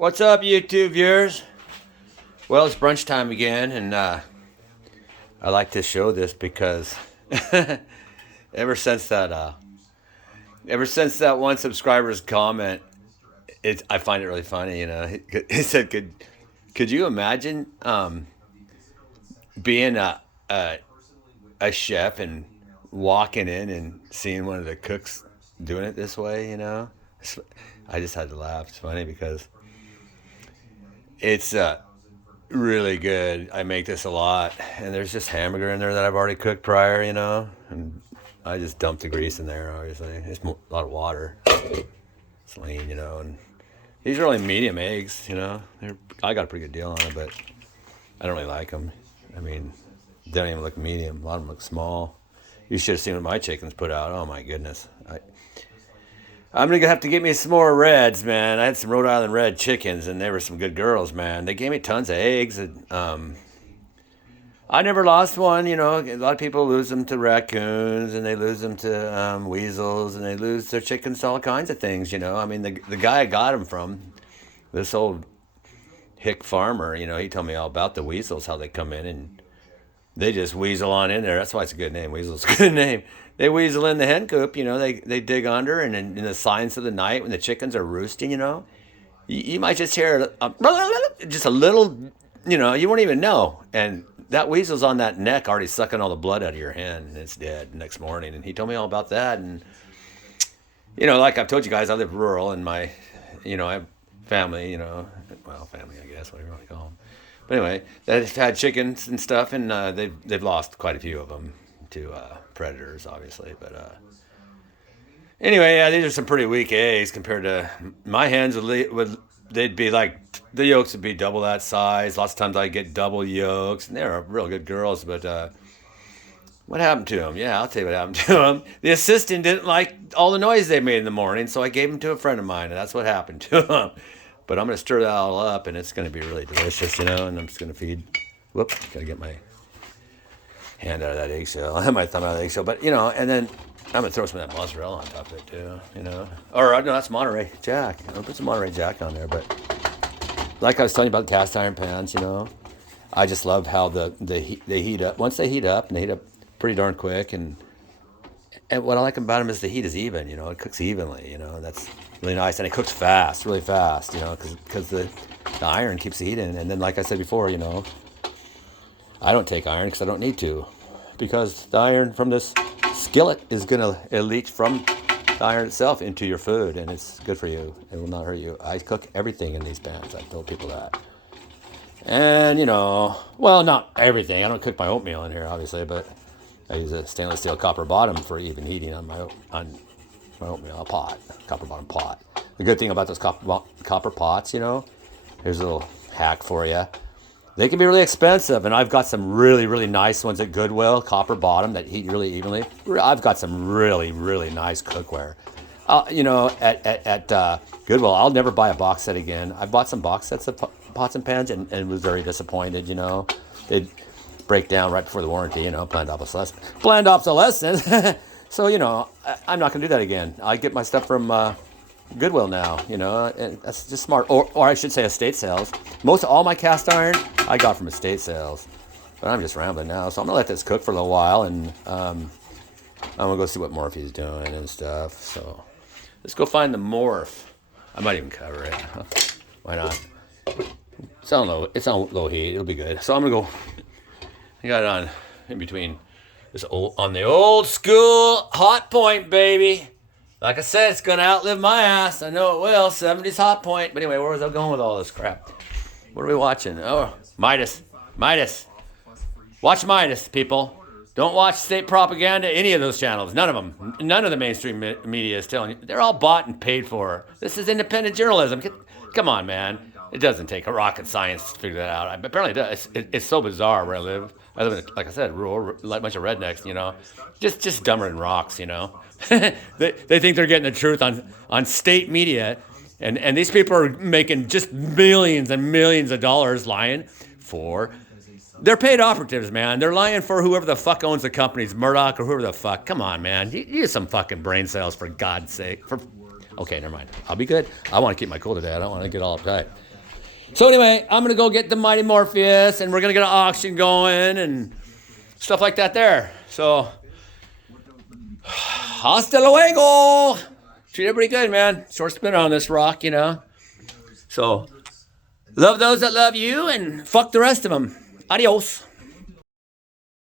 What's up, YouTube viewers? Well, it's brunch time again, and I like to show this because ever since that one subscriber's comment, I find it really funny. You know, he said, "Could you imagine being a chef and walking in and seeing one of the cooks doing it this way?" You know, I just had to laugh. It's funny because it's really good. I make this a lot, and there's just hamburger in there that I've already cooked prior, you know, and I just dumped the grease in there. Obviously, it's a lot of water. It's lean, you know, and these are only medium eggs, you know. I got a pretty good deal on them, but I don't really like them. I mean, they don't even look medium. A lot of them look small. You should have seen what my chickens put out. Oh my goodness. I'm going to have to get me some more reds, man. I had some Rhode Island red chickens, and they were some good girls, man. They gave me tons of eggs. And, I never lost one, you know. A lot of people lose them to raccoons, and they lose them to weasels, and they lose their chickens to all kinds of things, you know. I mean, the guy I got them from, this old hick farmer, you know, he told me all about the weasels, how they come in, and they just weasel on in there. That's why it's a good name. Weasel's a good name. They weasel in the hen coop, you know. They dig under, and in the silence of the night when the chickens are roosting, you know, you might just hear just a little, you know, you won't even know. And that weasel's on that neck already sucking all the blood out of your hen, and it's dead the next morning. And he told me all about that. And, you know, like I've told you guys, I live rural, and I have family, you know, well, family, I guess, whatever you want to call them. But anyway, they've had chickens and stuff, and they've lost quite a few of them to predators, obviously. But anyway, yeah, these are some pretty weak eggs compared to my hens. They'd be like, the yolks would be double that size. Lots of times I get double yolks, and they're real good girls. But what happened to them? Yeah, I'll tell you what happened to them. The assistant didn't like all the noise they made in the morning, so I gave them to a friend of mine, and that's what happened to them. But I'm going to stir that all up, and it's going to be really delicious, you know, and I'm just going to feed. Whoop, got to get my hand out of that eggshell. I have my thumb out of the eggshell. But, you know, and then I'm going to throw some of that mozzarella on top of it, too, you know. Or, no, that's Monterey Jack. I'll put some Monterey Jack on there. But like I was telling you about the cast iron pans, you know, I just love how they heat up. Once they heat up, and they heat up pretty darn quick, and what I like about them is the heat is even, you know. It cooks evenly, you know. That's really nice. And it cooks fast, really fast, you know, because the iron keeps the heat in. And then, like I said before, you know, I don't take iron because I don't need to. Because the iron from this skillet is going to leach from the iron itself into your food. And it's good for you. It will not hurt you. I cook everything in these pans. I've told people that. And, you know, well, not everything. I don't cook my oatmeal in here, obviously, but I use a stainless steel copper bottom for even heating on my oatmeal pot, copper bottom pot. The good thing about those copper pots, you know, here's a little hack for you. They can be really expensive, and I've got some really, really nice ones at Goodwill, copper bottom, that heat really evenly. I've got some really, really nice cookware. You know, at Goodwill, I'll never buy a box set again. I bought some box sets of pots and pans and was very disappointed, you know. They'd break down right before the warranty, you know, planned obsolescence. So, you know, I'm not going to do that again. I get my stuff from Goodwill now, you know, and that's just smart. Or I should say estate sales. All my cast iron I got from estate sales. But I'm just rambling now, so I'm going to let this cook for a little while, and I'm going to go see what Morphy's doing and stuff. So let's go find the Morph. I might even cover it. Why not? It's on low heat. It'll be good. So I'm going to go. I got it on in between on the old school hot point, baby. Like I said, it's gonna outlive my ass. I know it will. 70s hot point. But anyway, where was I going with all this crap? What are we watching? Oh, Midas. Watch Midas, people. Don't watch state propaganda, any of those channels. None of them. None of the mainstream media is telling you. They're all bought and paid for. This is independent journalism. Come on, man. It doesn't take a rocket science to figure that out. Apparently it does. It's so bizarre where I live. I live in, like I said, rural, like a bunch of rednecks, you know. Just dumber than rocks, you know. they think they're getting the truth on state media. And these people are making just millions and millions of dollars lying for. They're paid operatives, man. They're lying for whoever the fuck owns the companies, Murdoch or whoever the fuck. Come on, man. You use some fucking brain cells, for God's sake. Okay, never mind. I'll be good. I want to keep my cool today. I don't want to get all uptight. So anyway, I'm going to go get the Mighty Morpheus, and we're going to get an auction going and stuff like that there. So, hasta luego. Treated pretty good, man. Short spinner on this rock, you know. So, love those that love you, and fuck the rest of them. Adios.